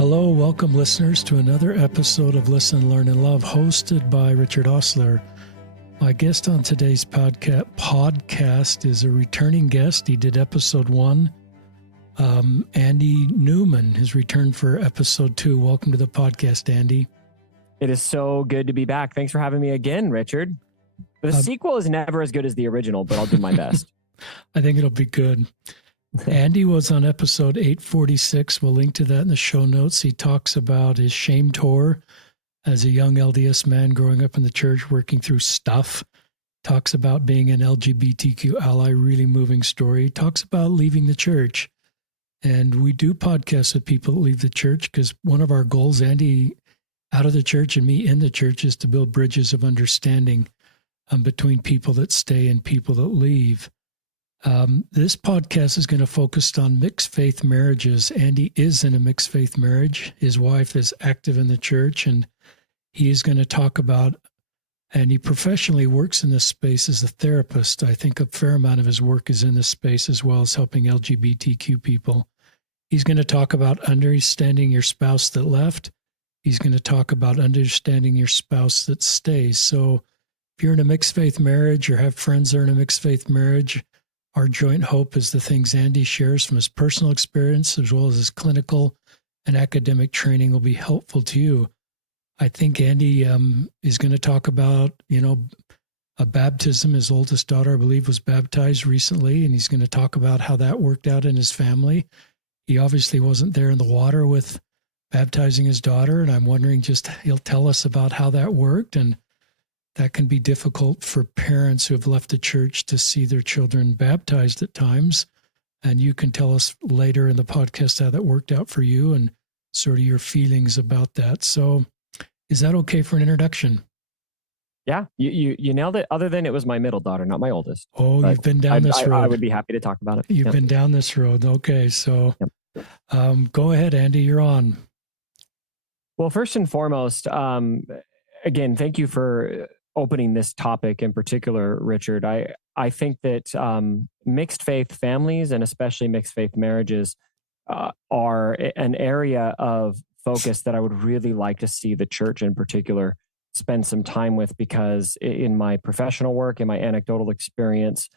Hello, welcome listeners to another episode of Listen, Learn, and Love, hosted by Richard Osler. My guest on today's podcast is a returning guest. He did episode 1. Andy Newman has returned for episode 2. Welcome to the podcast, Andy. It is so good to be back. Thanks for having me again, Richard. The sequel is never as good as the original, but I'll do my best. I think it'll be good. Andy was on episode 846. We'll link to that in the show notes. He talks about his shame tour as a young LDS man growing up in the church, working through stuff. Talks about being an LGBTQ ally, really moving story. Talks about leaving the church. And we do podcasts with people that leave the church because one of our goals, Andy out of the church and me in the church, is to build bridges of understanding between people that stay and people that leave. This podcast is going to focus on mixed faith marriages. Andy is in a mixed faith marriage. His wife is active in the church, and he is going to talk about, and he professionally works in this space as a therapist. I think a fair amount of his work is in this space as well as helping LGBTQ people. He's going to talk about understanding your spouse that left. He's going to talk about understanding your spouse that stays. So if you're in a mixed faith marriage or have friends that are in a mixed faith marriage, our joint hope is the things Andy shares from his personal experience as well as his clinical and academic training will be helpful to you. I think Andy is going to talk about, a baptism. His oldest daughter, I believe, was baptized recently, and he's going to talk about how that worked out in his family. He obviously wasn't there in the water with baptizing his daughter, and I'm wondering he'll tell us about how that worked, and that can be difficult for parents who have left the church to see their children baptized at times. And you can tell us later in the podcast how that worked out for you and sort of your feelings about that. So is that okay for an introduction? Yeah, you nailed it. Other than it was my middle daughter, not my oldest. Oh, you've been down this road. I would be happy to talk about it. You've been down this road. Okay, so go ahead, Andy, you're on. Well, first and foremost, again, thank you for opening this topic in particular, Richard. I think that mixed faith families and especially mixed faith marriages are an area of focus that I would really like to see the church in particular spend some time with, because in my professional work, in my anecdotal experience,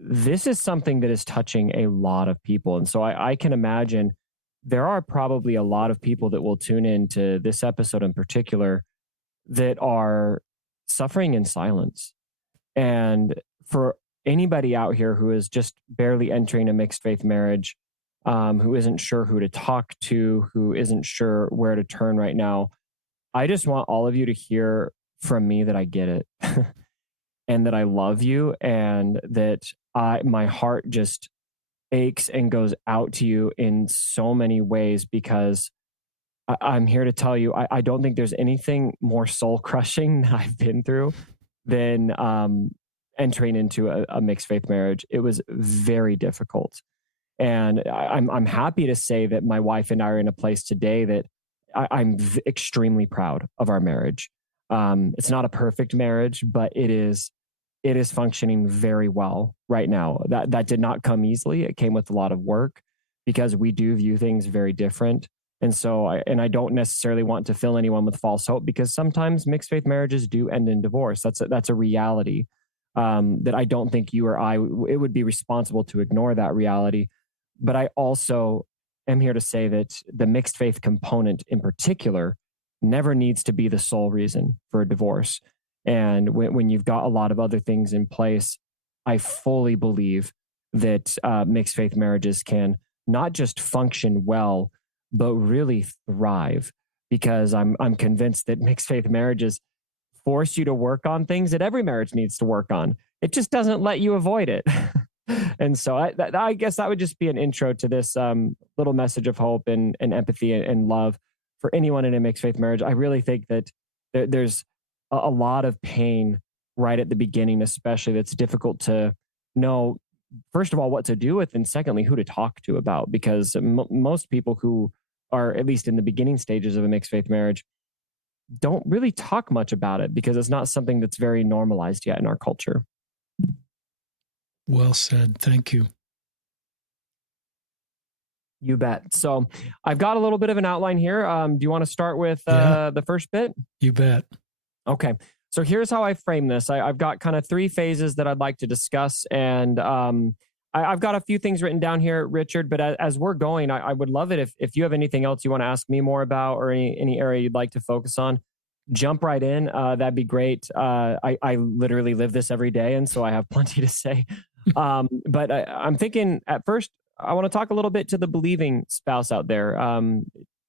this is something that is touching a lot of people. And so I can imagine there are probably a lot of people that will tune into this episode in particular that are suffering in silence. And for anybody out here who is just barely entering a mixed faith marriage, who isn't sure who to talk to, who isn't sure where to turn right now, I just want all of you to hear from me that I get it and that I love you, and that my heart just aches and goes out to you in so many ways, because I'm here to tell you, I don't think there's anything more soul crushing that I've been through than entering into a mixed faith marriage. It was very difficult. And I'm happy to say that my wife and I are in a place today that I'm extremely proud of our marriage. It's not a perfect marriage, but it is functioning very well right now. That did not come easily. It came with a lot of work because we do view things very different. And so, I don't necessarily want to fill anyone with false hope, because sometimes mixed faith marriages do end in divorce. That's a reality that I don't think you or it would be responsible to ignore that reality. But I also am here to say that the mixed faith component in particular never needs to be the sole reason for a divorce. And when you've got a lot of other things in place, I fully believe that mixed faith marriages can not just function well, but really thrive, because I'm convinced that mixed faith marriages force you to work on things that every marriage needs to work on. It just doesn't let you avoid it. And so I guess that would just be an intro to this little message of hope and empathy and love for anyone in a mixed faith marriage. I really think that there's a lot of pain right at the beginning, especially, that's difficult to know, first of all, what to do with, and secondly, who to talk to about, because most people who are at least in the beginning stages of a mixed faith marriage don't really talk much about it, because it's not something that's very normalized yet in our culture. Well said. Thank you. You bet. So I've got a little bit of an outline here. Do you want to start with Yeah, the first bit? you bet. Okay. So here's how I frame this. I've got kind of three phases that I'd like to discuss. And I've got a few things written down here, Richard, but as we're going, I would love it if you have anything else you want to ask me more about or any area you'd like to focus on, jump right in. That'd be great. I literally live this every day, and so I have plenty to say. But I'm thinking at first, I want to talk a little bit to the believing spouse out there,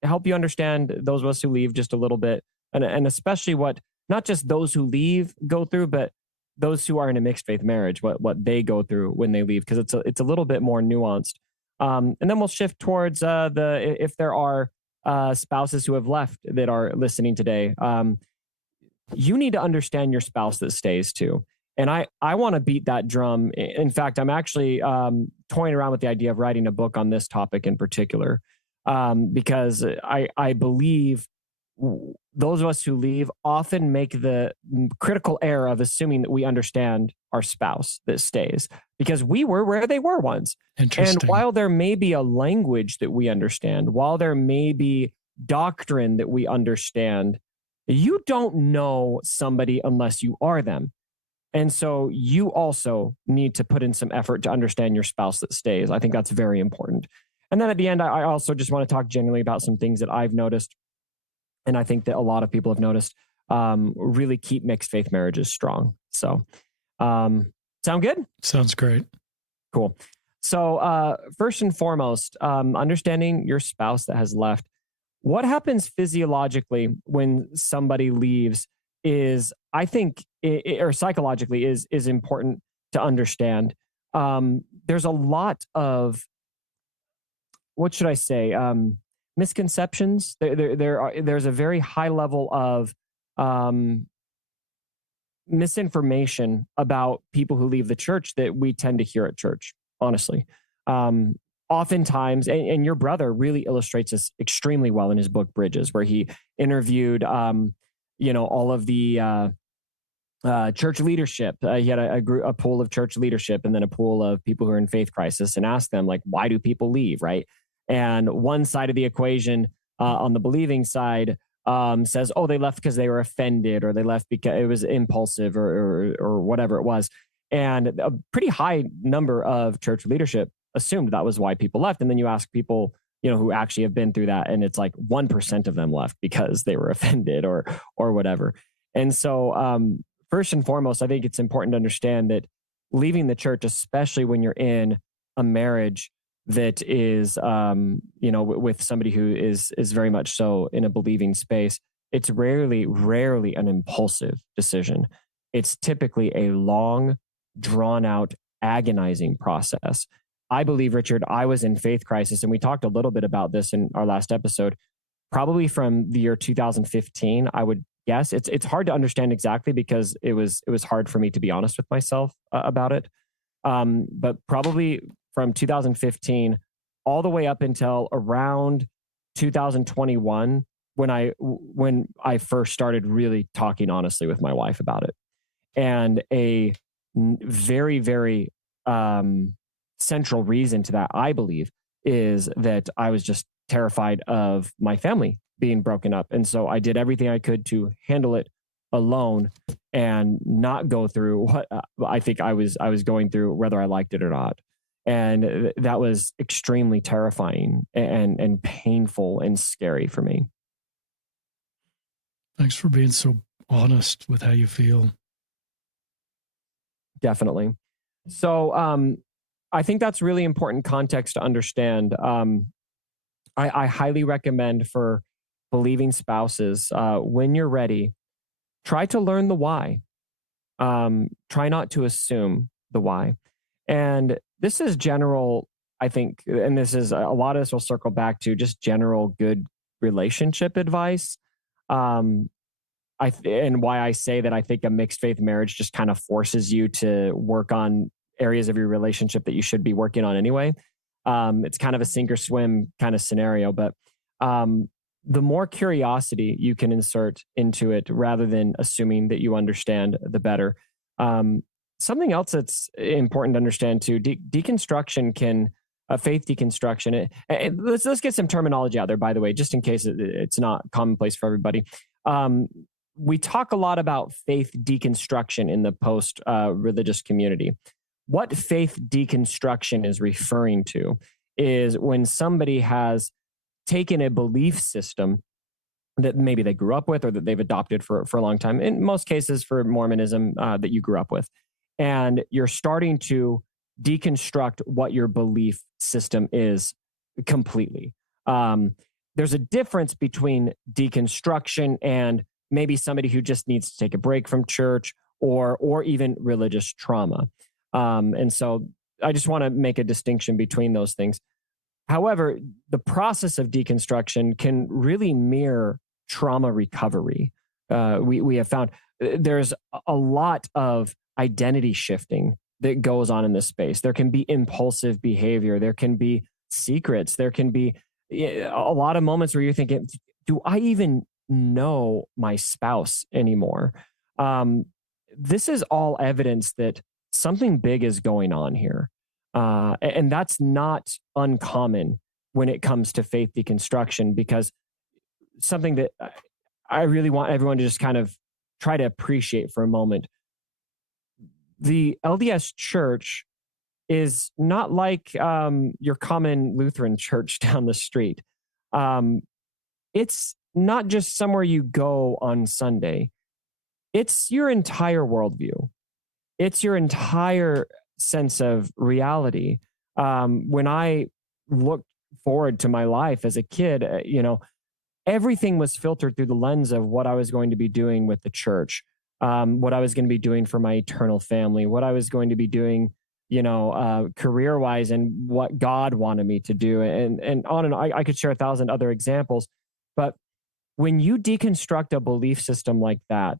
help you understand those of us who leave just a little bit, and especially what not just those who leave go through, but those who are in a mixed faith marriage, what they go through when they leave, because it's a little bit more nuanced. And then we'll shift towards if there are spouses who have left that are listening today. You need to understand your spouse that stays too. And I want to beat that drum. In fact, I'm actually toying around with the idea of writing a book on this topic in particular, because I believe those of us who leave often make the critical error of assuming that we understand our spouse that stays, because we were where they were once. And Interesting. while there may be a language that we understand, while there may be doctrine that we understand, you don't know somebody unless you are them. And so you also need to put in some effort to understand your spouse that stays. I think that's very important. And then at the end, I also just want to talk generally about some things that I've noticed, and I think that a lot of people have noticed, really keep mixed faith marriages strong. So, sound good? Sounds great. Cool. So, first and foremost, understanding your spouse that has left. What happens physiologically when somebody leaves is, I think, or psychologically is important to understand. There's a lot of, what should I say, misconceptions. There's a very high level of misinformation about people who leave the church that we tend to hear at church, honestly. Oftentimes, and your brother really illustrates this extremely well in his book Bridges, where he interviewed all of the church leadership. He had a pool of church leadership, and then a pool of people who are in faith crisis, and asked them, like, why do people leave, right? And one side of the equation, on the believing side, says, oh, they left because they were offended, or they left because it was impulsive, or whatever it was. And a pretty high number of church leadership assumed that was why people left. And then you ask people, who actually have been through that, and it's like 1% of them left because they were offended or whatever. And so, first and foremost, I think it's important to understand that leaving the church, especially when you're in a marriage that is, with somebody who is very much so in a believing space, it's rarely an impulsive decision. It's typically a long, drawn out, agonizing process. I believe, Richard, I was in faith crisis, and we talked a little bit about this in our last episode, probably from the year 2015. I would guess it's hard to understand exactly, because it was hard for me to be honest with myself about it. But probably from 2015 all the way up until around 2021, when I first started really talking honestly with my wife about it. And a very, very central reason to that, I believe, is that I was just terrified of my family being broken up. And so I did everything I could to handle it alone and not go through what I think I was going through, whether I liked it or not. And that was extremely terrifying and painful and scary for me. Thanks for being so honest with how you feel. Definitely. So I think that's really important context to understand. I highly recommend for believing spouses, when you're ready, try to learn the why. Try not to assume the why. And this is general, I think, and this is a lot of this will circle back to just general good relationship advice. And why I say that I think a mixed faith marriage just kind of forces you to work on areas of your relationship that you should be working on anyway. It's kind of a sink or swim kind of scenario, but the more curiosity you can insert into it rather than assuming that you understand, the better. Something else that's important to understand too, deconstruction can faith deconstruction. Let's get some terminology out there, by the way, just in case it's not commonplace for everybody. Um, we talk a lot about faith deconstruction in the post religious community. What faith deconstruction is referring to is when somebody has taken a belief system that maybe they grew up with or that they've adopted for a long time. In most cases, for Mormonism, that you grew up with. And you're starting to deconstruct what your belief system is completely. There's a difference between deconstruction and maybe somebody who just needs to take a break from church or even religious trauma. And so I just want to make a distinction between those things. However, the process of deconstruction can really mirror trauma recovery. We have found there's a lot of identity shifting that goes on in this space. There can be impulsive behavior. There can be secrets. There can be a lot of moments where you're thinking, do I even know my spouse anymore? This is all evidence that something big is going on here. And that's not uncommon when it comes to faith deconstruction, because something that I really want everyone to just kind of try to appreciate for a moment. The LDS church is not like your common Lutheran church down the street. It's not just somewhere you go on Sunday. It's your entire worldview. It's your entire sense of reality. When I looked forward to my life as a kid, everything was filtered through the lens of what I was going to be doing with the church, what I was going to be doing for my eternal family, what I was going to be doing, career-wise, and what God wanted me to do, and on and on. I could share 1,000 other examples, but when you deconstruct a belief system like that,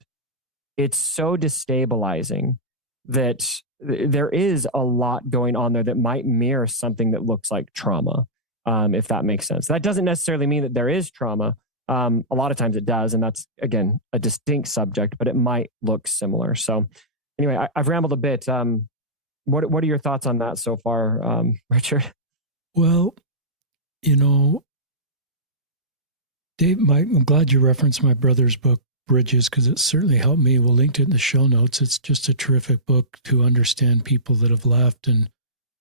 it's so destabilizing that there is a lot going on there that might mirror something that looks like trauma, if that makes sense. That doesn't necessarily mean that there is trauma. A lot of times it does, and that's, again, a distinct subject, but it might look similar. So anyway, I've rambled a bit. What are your thoughts on that so far, Richard? Well, Dave, I'm glad you referenced my brother's book, Bridges, because it certainly helped me. We'll link to it in the show notes. It's just a terrific book to understand people that have left and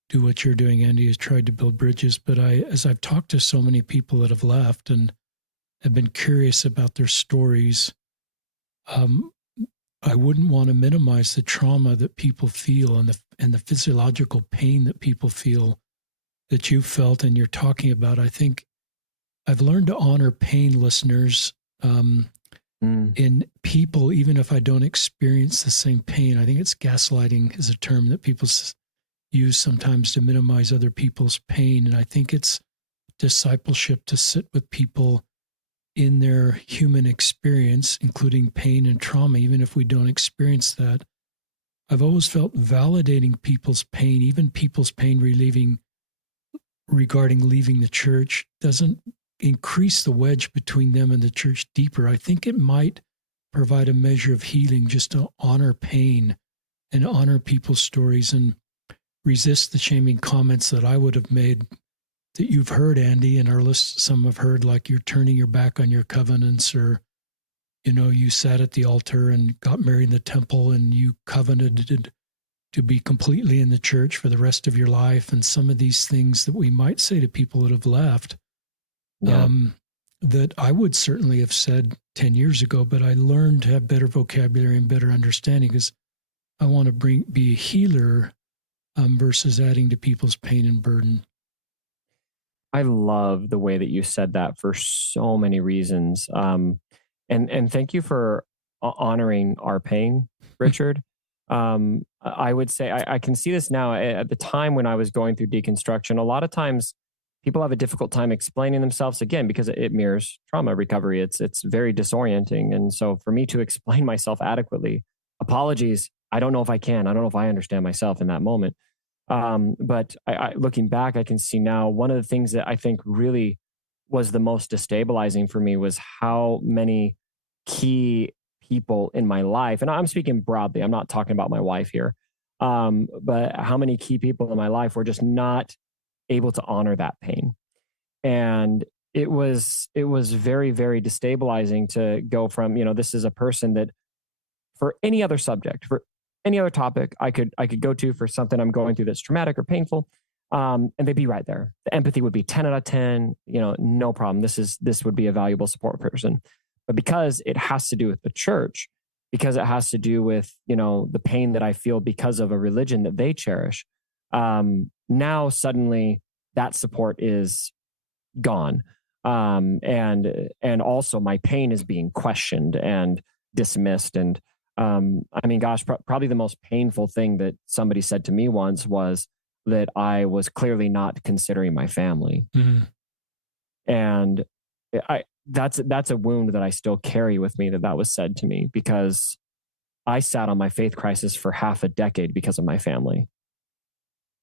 do what you're doing, Andy, has tried to build bridges. But as I've talked to so many people that have left and have been curious about their stories, I wouldn't want to minimize the trauma that people feel and the physiological pain that people feel that you felt and you're talking about. I think I've learned to honor pain, listeners, in people, even if I don't experience the same pain. I think it's gaslighting is a term that people use sometimes to minimize other people's pain. And I think it's discipleship to sit with people in their human experience, including pain and trauma, even if we don't experience that. I've always felt validating people's pain, even people's pain regarding leaving the church, doesn't increase the wedge between them and the church deeper. I think it might provide a measure of healing just to honor pain and honor people's stories and resist the shaming comments that I would have made that you've heard, Andy, and our list, some have heard, like you're turning your back on your covenants, or, you sat at the altar and got married in the temple and you covenanted to be completely in the church for the rest of your life. And some of these things that we might say to people that have left, that I would certainly have said 10 years ago, but I learned to have better vocabulary and better understanding because I want to be a healer versus adding to people's pain and burden. I love the way that you said that for so many reasons. And thank you for honoring our pain, Richard. I would say I can see this now. At the time when I was going through deconstruction, a lot of times people have a difficult time explaining themselves, again, because it mirrors trauma recovery. It's very disorienting. And so for me to explain myself adequately, apologies, I don't know if I can. I don't know if I understand myself in that moment. But looking back, I can see now one of the things that I think really was the most destabilizing for me was how many key people in my life, and I'm speaking broadly, I'm not talking about my wife here, but how many key people in my life were just not able to honor that pain. And it was very, very destabilizing to go from, this is a person that for any other subject, for any other topic I could go to for something I'm going through that's traumatic or painful. And they'd be right there. The empathy would be 10 out of 10, no problem. This would be a valuable support person. But because it has to do with the church, because it has to do with, the pain that I feel because of a religion that they cherish, now suddenly that support is gone. And also my pain is being questioned and dismissed. And probably the most painful thing that somebody said to me once was that I was clearly not considering my family. Mm-hmm. And that's a wound that I still carry with me, that was said to me, because I sat on my faith crisis for half a decade because of my family.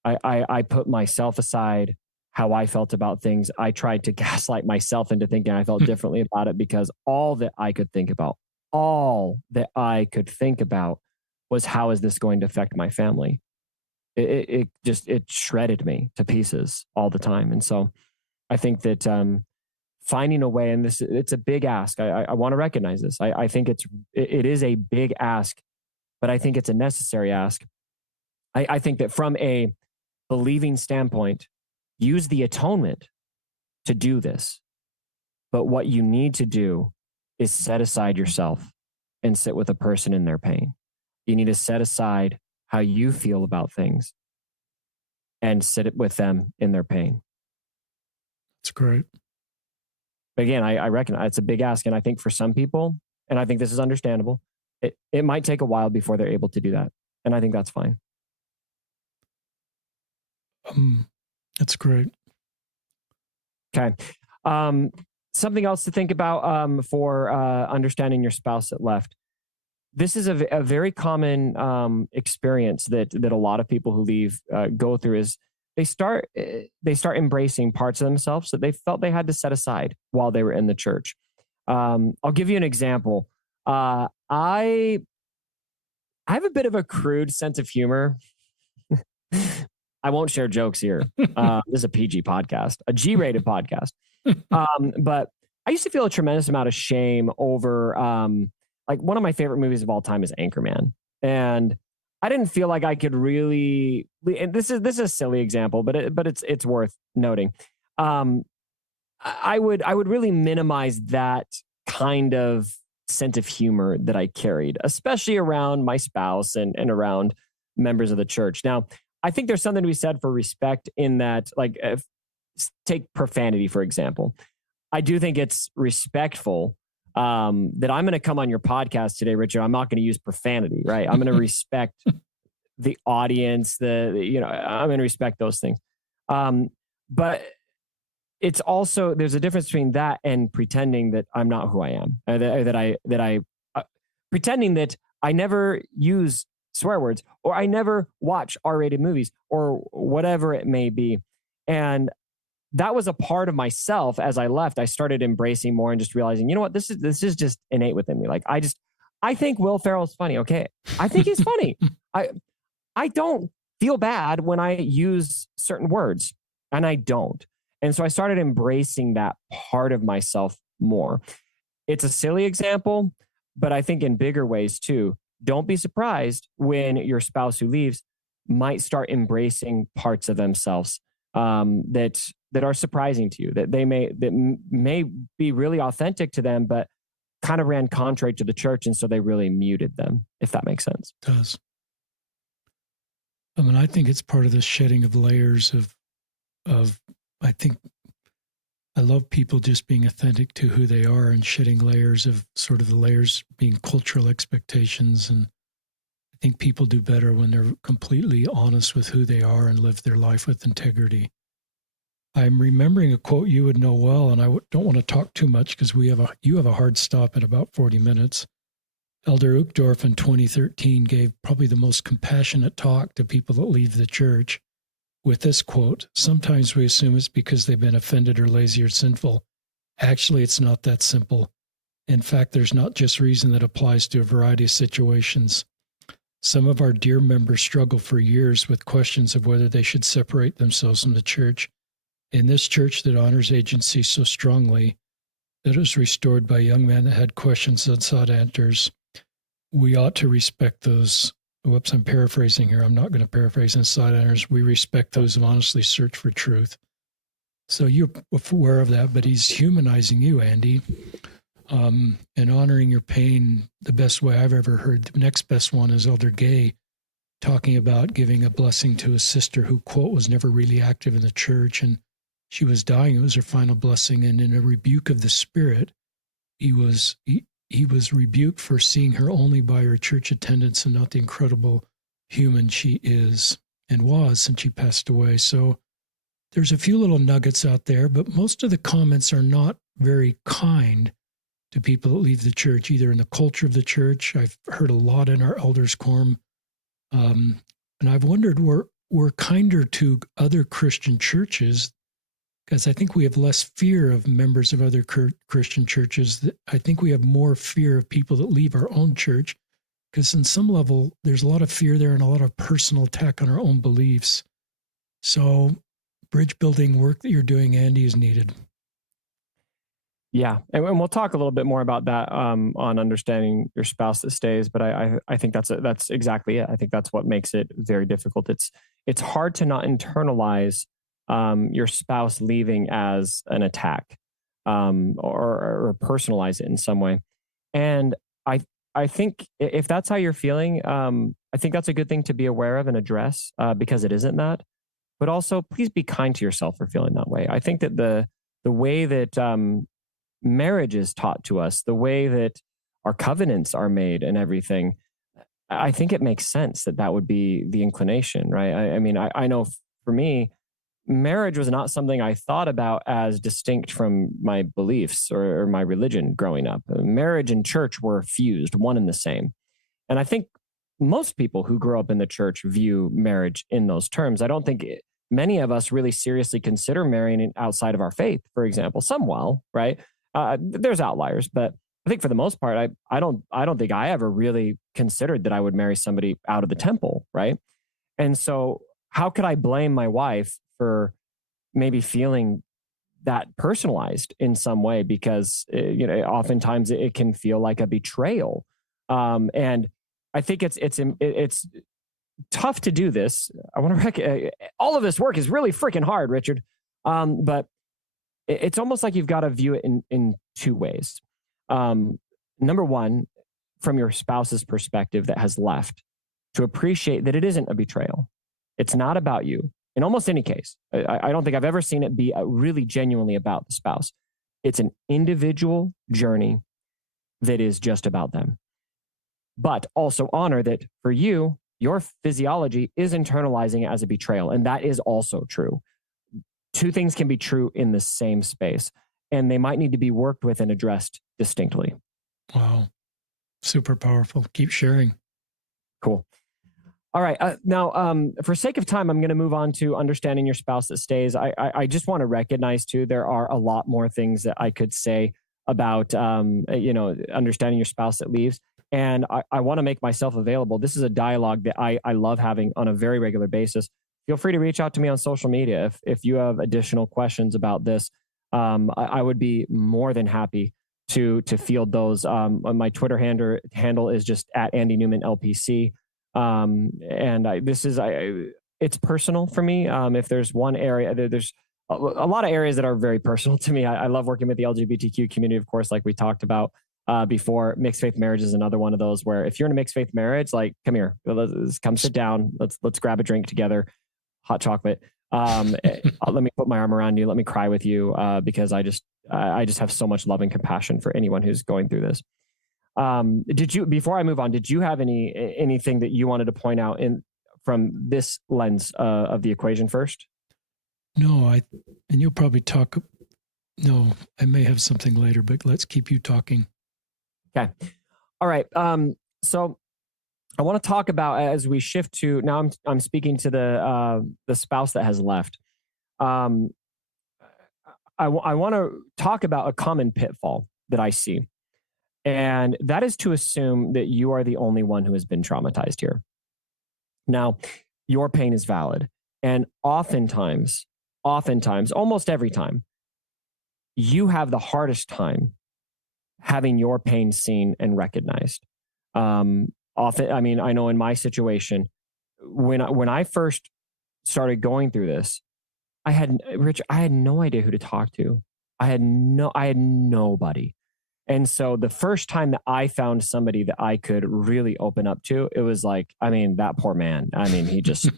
I put myself aside, how I felt about things. I tried to gaslight myself into thinking I felt differently about it, because all that I could think about was, how is this going to affect my family? It shredded me to pieces all the time. And so I think that finding a way, and it's a big ask. I want to recognize this. I think it is a big ask, but I think it's a necessary ask. I think that from a believing standpoint, use the atonement to do this. But what you need to do is set aside yourself and sit with a person in their pain. You need to set aside how you feel about things and sit with them in their pain. That's great. But again, I recognize it's a big ask. And I think for some people, and I think this is understandable, it might take a while before they're able to do that. And I think that's fine. That's great. Okay. Something else to think about for understanding your spouse that left. This is a very common experience that a lot of people who leave go through, is they start embracing parts of themselves that they felt they had to set aside while they were in the church. I'll give you an example. I have a bit of a crude sense of humor. I won't share jokes here. This is a PG podcast, a G-rated podcast. But I used to feel a tremendous amount of shame over, like, one of my favorite movies of all time is Anchorman. And I didn't feel like I could really, and this is a silly example, but it's worth noting. I would really minimize that kind of sense of humor that I carried, especially around my spouse and around members of the church. Now, I think there's something to be said for respect in that, like, take profanity, for example. I do think it's respectful that I'm going to come on your podcast today, Richard. I'm not going to use profanity, right? I'm going to respect the audience, I'm going to respect those things. But it's also, there's a difference between that and pretending that I'm not who I am, pretending that I never use swear words, or I never watch R-rated movies, or whatever it may be. And that was a part of myself. As I left, I started embracing more and just realizing, you know what, this is just innate within me. Like, I think Will Ferrell's funny. Okay. I think he's funny. I don't feel bad when I use certain words, and I don't. And so I started embracing that part of myself more. It's a silly example, but I think in bigger ways too. Don't be surprised when your spouse who leaves might start embracing parts of themselves that are surprising to you, that may be really authentic to them, but kind of ran contrary to the church, and so they really muted them, if that makes sense. It does. I mean, I think it's part of the shedding of layers of I think I love people just being authentic to who they are and shedding layers of sort of the layers being cultural expectations. And I think people do better when they're completely honest with who they are and live their life with integrity. I'm remembering a quote you would know well, and I don't want to talk too much because you have a hard stop in about 40 minutes. Elder Uchtdorf in 2013 gave probably the most compassionate talk to people that leave the church with this quote: "Sometimes we assume it's because they've been offended or lazy or sinful. Actually, it's not that simple. In fact, there's not just reason that applies to a variety of situations. Some of our dear members struggle for years with questions of whether they should separate themselves from the church In this church that honors agency so strongly, that is restored by young men that had questions and sought answers, we ought to respect those. Whoops, I'm paraphrasing here. I'm not going to paraphrase inside answers. We respect those who honestly search for truth. So you're aware of that, but he's humanizing you, Andy, and honoring your pain the best way I've ever heard. The next best one is Elder Gay talking about giving a blessing to a sister who, quote, was never really active in the church, and she was dying. It was her final blessing. And in a rebuke of the Spirit, he was rebuked for seeing her only by her church attendance and not the incredible human she is and was since she passed away. So there's a few little nuggets out there, but most of the comments are not very kind to people that leave the church, either in the culture of the church. I've heard a lot in our elders' quorum. And I've wondered, we're kinder to other Christian churches, because I think we have less fear of members of other Christian churches. I think we have more fear of people that leave our own church, because in some level, there's a lot of fear there and a lot of personal attack on our own beliefs. So bridge building work that you're doing, Andy, is needed. Yeah, and we'll talk a little bit more about that on understanding your spouse that stays. But I think that's exactly it. I think that's what makes it very difficult. It's hard to not internalize your spouse leaving as an attack, or personalize it in some way. And I think if that's how you're feeling, I think that's a good thing to be aware of and address, because it isn't that. But also, please be kind to yourself for feeling that way. I think that the way that marriage is taught to us, the way that our covenants are made and everything, I think it makes sense that would be the inclination, right? I mean, I know for me, marriage was not something I thought about as distinct from my beliefs or my religion growing up. Marriage and church were fused, one and the same. And I think most people who grew up in the church view marriage in those terms. I don't think many of us really seriously consider marrying outside of our faith, for example. Some will, right? There's outliers, but I think for the most part, I don't think I ever really considered that I would marry somebody out of the temple, right? And so, how could I blame my wife for maybe feeling that personalized in some way? Because oftentimes it can feel like a betrayal, and I think it's tough to do this. I want to all of this work is really freaking hard, Richard, but it's almost like you've got to view it in two ways. Number one, from your spouse's perspective that has left, to appreciate that it isn't a betrayal. It's not about you. In almost any case, I don't think I've ever seen it be really genuinely about the spouse. It's an individual journey that is just about them. But also honor that for you, your physiology is internalizing it as a betrayal. And that is also true. Two things can be true in the same space, and they might need to be worked with and addressed distinctly. Wow. Super powerful. Keep sharing. Cool. All right. Now, for sake of time, I'm going to move on to understanding your spouse that stays. I just want to recognize, too, there are a lot more things that I could say about, understanding your spouse that leaves. And I want to make myself available. This is a dialogue that I love having on a very regular basis. Feel free to reach out to me on social media if you have additional questions about this. I would be more than happy to field those. My Twitter handle is just at Andy Newman LPC. It's personal for me. If there's one area, there's a lot of areas that are very personal to me. I love working with the LGBTQ community, of course, like we talked about before. Mixed faith marriage is another one of those where if you're in a mixed faith marriage, like, come here, let's come sit down. Let's grab a drink together, hot chocolate. Let me put my arm around you. Let me cry with you, because I just have so much love and compassion for anyone who's going through this. Before I move on, did you have anything that you wanted to point out from this lens of the equation first? No, and you'll probably talk. No, I may have something later, but let's keep you talking. Okay. All right. So I want to talk about, as we shift to now, I'm speaking to the spouse that has left. I want to talk about a common pitfall that I see. And that is to assume that you are the only one who has been traumatized here. Now, your pain is valid. And oftentimes oftentimes, almost every time, you have the hardest time having your pain seen and recognized. Often, I mean, I know in my situation, when I first started going through this, I had no idea who to talk to. I had nobody. And so the first time that I found somebody that I could really open up to, it was like, I mean, that poor man. I mean, he just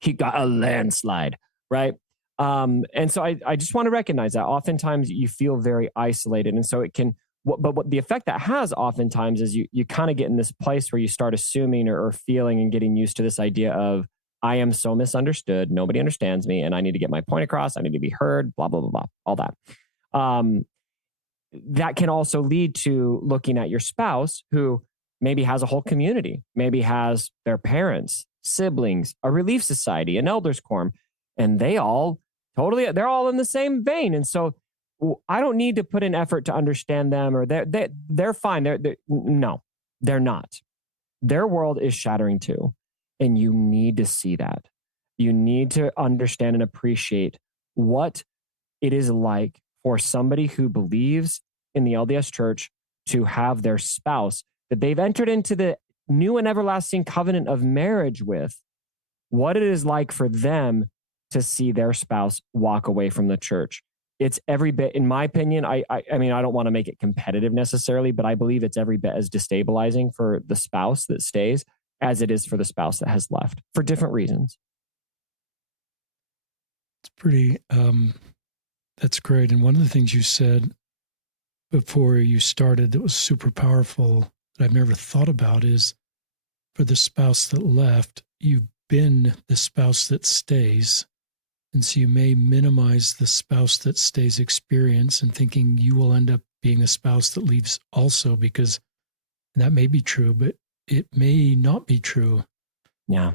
he got a landslide, right? And so I just want to recognize that oftentimes you feel very isolated. And so it can, what the effect that has oftentimes is you kind of get in this place where you start assuming or feeling and getting used to this idea of, I am so misunderstood. Nobody understands me, and I need to get my point across. I need to be heard, blah, blah, blah, blah, all that. Um, that can also lead to looking at your spouse who maybe has a whole community, maybe has their parents, siblings, a relief society, an elders quorum, and they're all in the same vein. And so I don't need to put in effort to understand them, or they're fine. No, they're not. Their world is shattering too. And you need to see that. You need to understand and appreciate what it is like for somebody who believes in the LDS church to have their spouse that they've entered into the new and everlasting covenant of marriage with, what it is like for them to see their spouse walk away from the church. It's every bit, in my opinion, I mean, I don't want to make it competitive necessarily, but I believe it's every bit as destabilizing for the spouse that stays as it is for the spouse that has left for different reasons. It's pretty, that's great. And one of the things you said before you started that was super powerful that I've never thought about is for the spouse that left, you've been the spouse that stays. And so you may minimize the spouse that stays experience and thinking you will end up being the spouse that leaves also, because that may be true, but it may not be true. Yeah.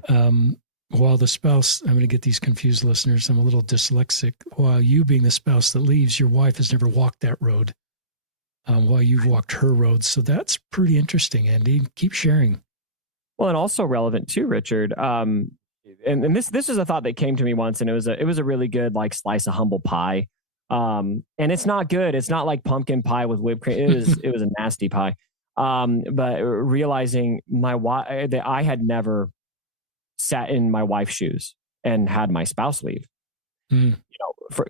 While the spouse, I'm going to get these confused listeners, I'm a little dyslexic. While you being the spouse that leaves, your wife has never walked that road while you've walked her road. So that's pretty interesting, Andy. Keep sharing. Well, and also relevant too, Richard. And this is a thought that came to me once, and it was a really good like slice of humble pie. And it's not good. It's not like pumpkin pie with whipped cream. It was a nasty pie. But realizing that I had never sat in my wife's shoes and had my spouse leave. You know,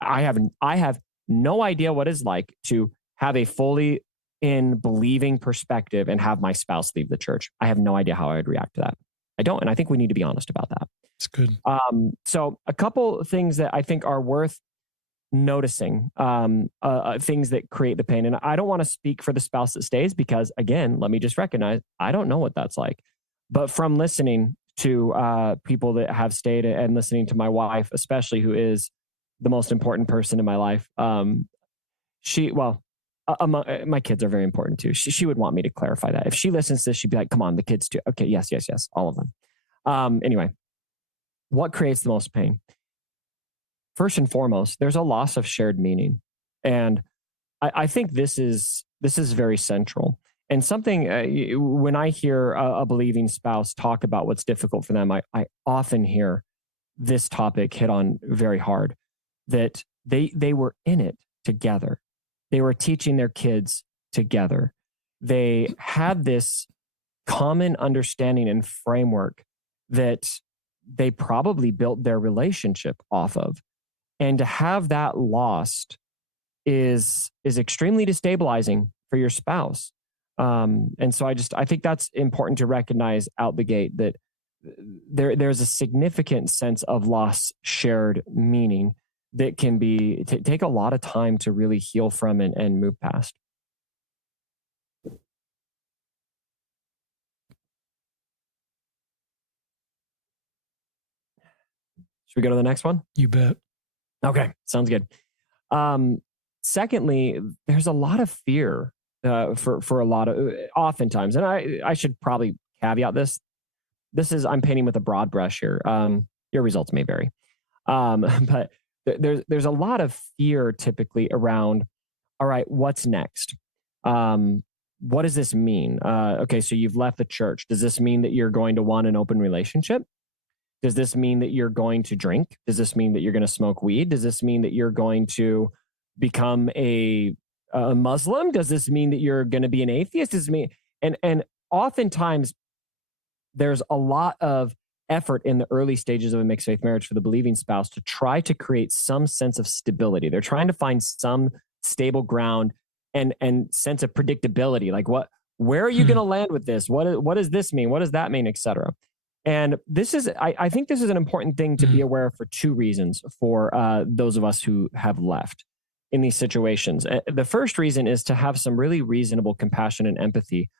I have no idea what it's like to have a fully in believing perspective and have my spouse leave the church. I have no idea how I would react to that. I don't, and I think we need to be honest about that. It's good. So a couple of things that I think are worth noticing, things that create the pain. And I don't want to speak for the spouse that stays because, again, let me just recognize I don't know what that's like. But from listening to people that have stayed and listening to my wife, especially, who is the most important person in my life, my kids are very important too. She would want me to clarify that. If she listens to this, she'd be like, come on, the kids too. Okay, yes, all of them. Anyway, what creates the most pain? First and foremost, there's a loss of shared meaning. And I think this is very central. And something, when I hear a believing spouse talk about what's difficult for them, I often hear this topic hit on very hard, that they were in it together. They were teaching their kids together. They had this common understanding and framework that they probably built their relationship off of. And to have that lost is extremely destabilizing for your spouse. And so I think that's important to recognize out the gate, that there's a significant sense of lost shared meaning that can take a lot of time to really heal from and move past. Should we go to the next one? You bet. Okay, sounds good. Secondly, there's a lot of fear for a lot of, oftentimes, and I should probably caveat this. I'm painting with a broad brush here. Your results may vary, but there's a lot of fear typically around, all right, what's next? What does this mean? Okay, so you've left the church. Does this mean that you're going to want an open relationship? Does this mean that you're going to drink? Does this mean that you're going to smoke weed? Does this mean that you're going to become a Muslim? Does this mean that you're going to be an atheist? Does this mean and oftentimes there's a lot of effort in the early stages of a mixed faith marriage for the believing spouse to try to create some sense of stability. They're trying to find some stable ground and sense of predictability. Like where are you going to land with this? What does this mean? What does that mean, et cetera? And this is, I think this is an important thing to be aware of for two reasons for those of us who have left in these situations. The first reason is to have some really reasonable compassion and empathy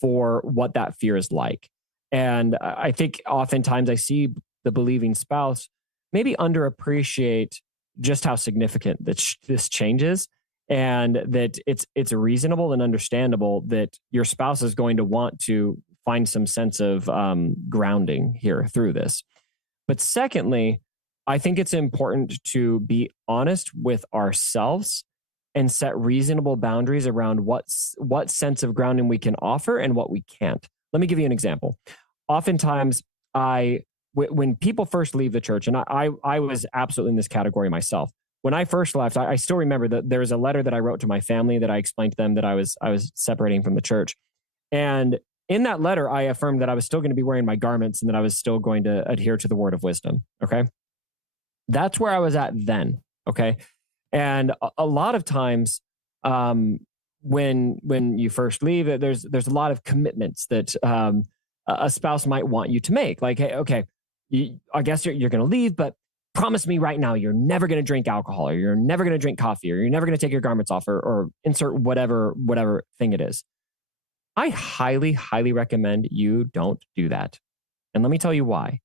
for what that fear is like. And I think oftentimes I see the believing spouse maybe underappreciate just how significant this change is, and that it's reasonable and understandable that your spouse is going to want to find some sense of grounding here through this. But secondly, I think it's important to be honest with ourselves and set reasonable boundaries around what sense of grounding we can offer and what we can't. Let me give you an example. Oftentimes, when people first leave the church, and I was absolutely in this category myself. When I first left, I still remember that there was a letter that I wrote to my family that I explained to them that I was separating from the church. And in that letter, I affirmed that I was still going to be wearing my garments and that I was still going to adhere to the word of wisdom. Okay. That's where I was at then. Okay. And a lot of times, when you first leave, there's a lot of commitments that a spouse might want you to make. Like, hey, okay, I guess you're going to leave, but promise me right now you're never going to drink alcohol, or you're never going to drink coffee, or you're never going to take your garments off, or insert whatever thing it is. I highly, highly recommend you don't do that. And let me tell you why.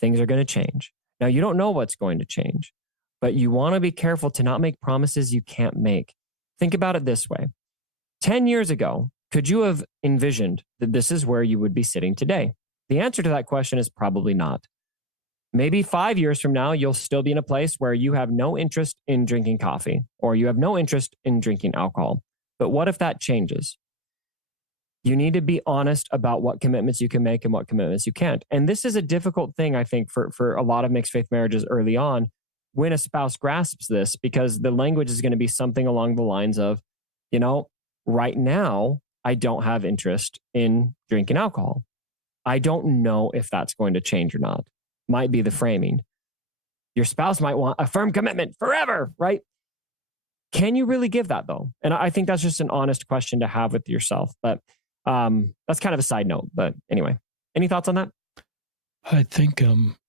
Things are going to change. Now, you don't know what's going to change, but you want to be careful to not make promises you can't make. Think about it this way. 10 years ago, could you have envisioned that this is where you would be sitting today? The answer to that question is probably not. Maybe 5 years from now, you'll still be in a place where you have no interest in drinking coffee, or you have no interest in drinking alcohol. But what if that changes? You need to be honest about what commitments you can make and what commitments you can't. And this is a difficult thing, I think, for a lot of mixed faith marriages early on, when a spouse grasps this, because the language is going to be something along the lines of, right now, I don't have interest in drinking alcohol. I don't know if that's going to change or not. Might be the framing. Your spouse might want a firm commitment forever, right? Can you really give that though? And I think that's just an honest question to have with yourself. But that's kind of a side note. But anyway, any thoughts on that? I think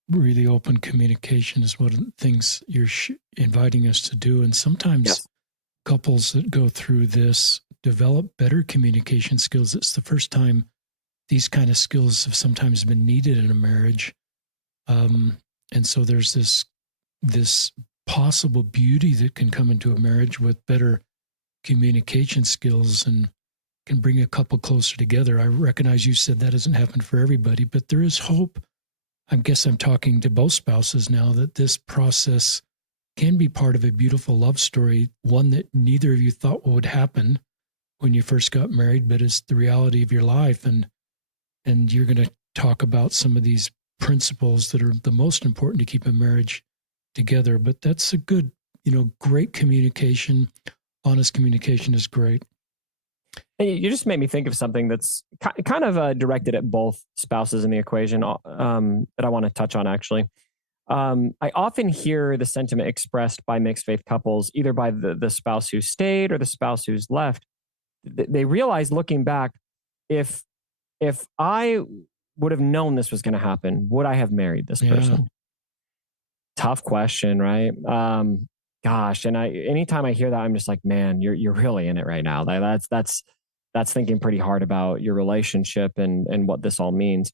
really open communication is one of the things you're inviting us to do. And sometimes couples that go through this develop better communication skills. It's the first time these kind of skills have sometimes been needed in a marriage. And so there's this possible beauty that can come into a marriage with better communication skills and can bring a couple closer together. I recognize you said that doesn't happen for everybody, but there is hope. I guess I'm talking to both spouses now that this process can be part of a beautiful love story, one that neither of you thought would happen when you first got married, but it's the reality of your life. And you're going to talk about some of these principles that are the most important to keep a marriage together. But that's a good, great communication. Honest communication is great. And you just made me think of something that's kind of directed at both spouses in the equation that I want to touch on, actually. I often hear the sentiment expressed by mixed faith couples, either by the spouse who stayed or the spouse who's left. They realize, looking back, if I would have known this was going to happen, would I have married this person? Tough question, right? Gosh, and anytime I hear that, I'm just like, man, you're really in it right now. That's thinking pretty hard about your relationship and what this all means.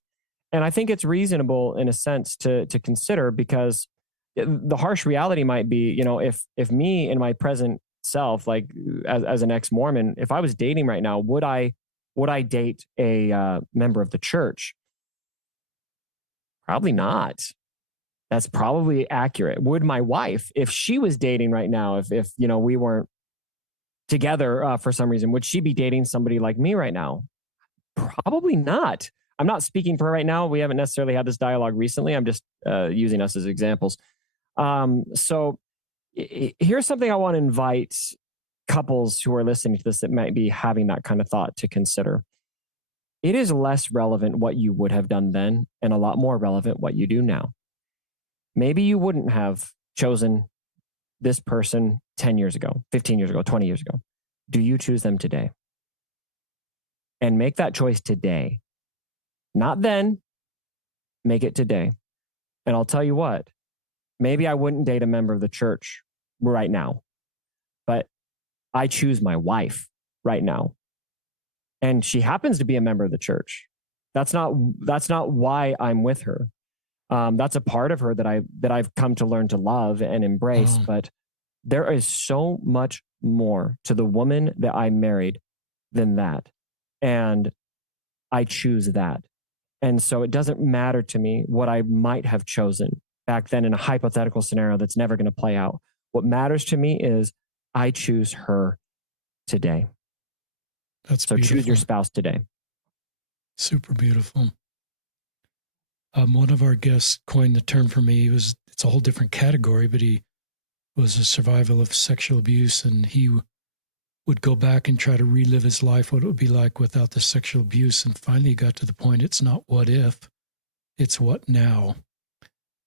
And I think it's reasonable in a sense to consider, because the harsh reality might be, if me in my present self, like as an ex-Mormon, if I was dating right now, would I date a member of the church? Probably not. That's probably accurate. Would my wife, if she was dating right now, if we weren't together for some reason, would she be dating somebody like me right now? Probably not. I'm not speaking for her right now. We haven't necessarily had this dialogue recently. I'm just using us as examples. So here's something I want to invite couples who are listening to this that might be having that kind of thought to consider. It is less relevant what you would have done then and a lot more relevant what you do now. Maybe you wouldn't have chosen this person 10 years ago, 15 years ago, 20 years ago. Do you choose them today? And make that choice today. Not then, make it today. And I'll tell you what, maybe I wouldn't date a member of the church right now, but I choose my wife right now. And she happens to be a member of the church. That's not why I'm with her. That's a part of her that I've come to learn to love and embrace. Wow. But there is so much more to the woman that I married than that. And I choose that. And so it doesn't matter to me what I might have chosen back then in a hypothetical scenario that's never going to play out. What matters to me is I choose her today. That's So beautiful. choose your spouse today. Super beautiful. One of our guests coined the term for me. It's a whole different category, but he was a survival of sexual abuse, and he would go back and try to relive his life, what it would be like without the sexual abuse. And finally he got to the point, it's not what if, it's what now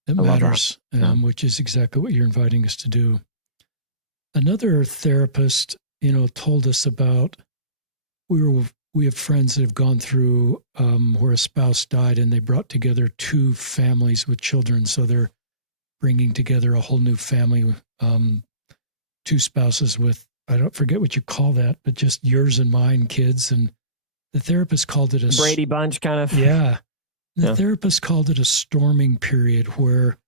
that matters, which is exactly what you're inviting us to do. Another therapist, told us about, we have friends that have gone through where a spouse died and they brought together two families with children. So they're bringing together a whole new family, two spouses with, I don't forget what you call that, but just yours and mine kids. And the therapist called it a Brady Bunch kind of. Yeah. The therapist called it a storming period where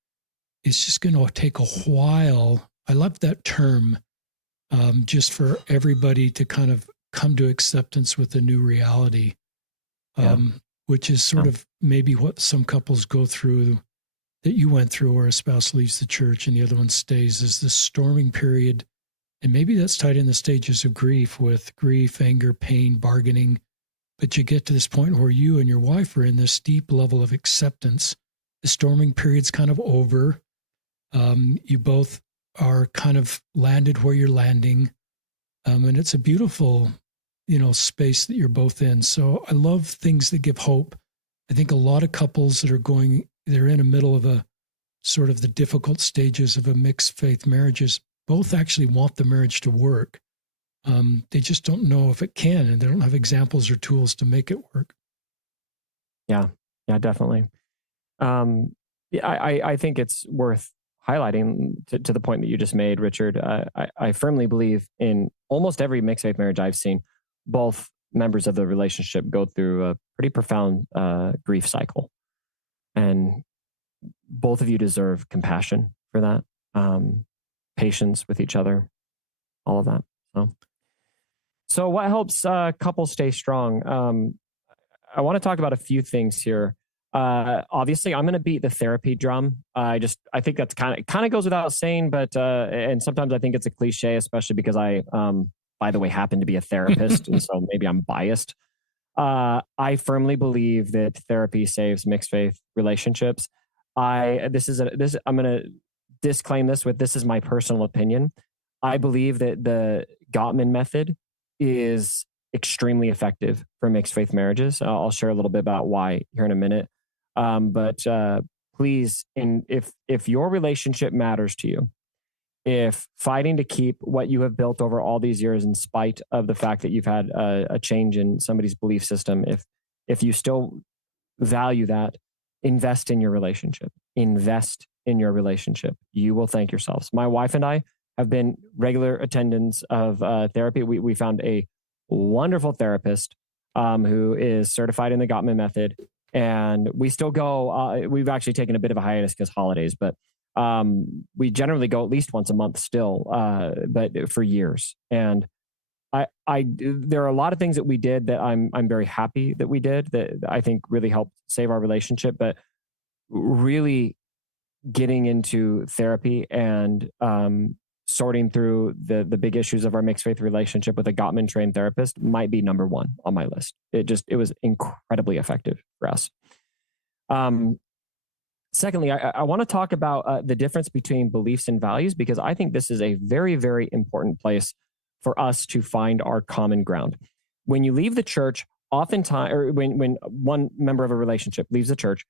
it's just going to take a while. I love that term, just for everybody to kind of come to acceptance with the new reality, which is sort of maybe what some couples go through that you went through, where a spouse leaves the church and the other one stays, is this storming period. And maybe that's tied in the stages of grief, with grief, anger, pain, bargaining. But you get to this point where you and your wife are in this deep level of acceptance. The storming period's kind of over. You both are kind of landed where you're landing. And it's a beautiful, space that you're both in. So I love things that give hope. I think a lot of couples that they're in the middle of a sort of the difficult stages of a mixed faith marriages, both actually want the marriage to work. They just don't know if it can, and they don't have examples or tools to make it work. Yeah, definitely. I think it's worth highlighting to the point that you just made, Richard. I firmly believe in almost every mixed faith marriage I've seen, both members of the relationship go through a pretty profound grief cycle. And both of you deserve compassion for that, patience with each other, all of that. So what helps couples stay strong? I want to talk about a few things here. Obviously, I'm going to beat the therapy drum. I think that's kind of goes without saying, but and sometimes I think it's a cliche, especially because I, by the way, happen to be a therapist, and so maybe I'm biased. I firmly believe that therapy saves mixed faith relationships. I'm going to disclaim this is my personal opinion. I believe that the Gottman method is extremely effective for mixed faith marriages. I'll share a little bit about why here in a minute. But please, if your relationship matters to you, if fighting to keep what you have built over all these years, in spite of the fact that you've had a change in somebody's belief system, if you still value that, invest in your relationship. Invest in your relationship. You will thank yourselves. My wife and I have been regular attendants of therapy. We found a wonderful therapist who is certified in the Gottman method, and we still go. We've actually taken a bit of a hiatus because holidays, but we generally go at least once a month still, but for years. And there are a lot of things that we did that I'm very happy that we did, that I think really helped save our relationship. But really getting into therapy and sorting through the big issues of our mixed faith relationship with a Gottman trained therapist might be number one on my list. It was incredibly effective for us. Secondly, I want to talk about the difference between beliefs and values, because I think this is a very, very important place for us to find our common ground. When you leave the church, oftentimes, or when one member of a relationship leaves the church,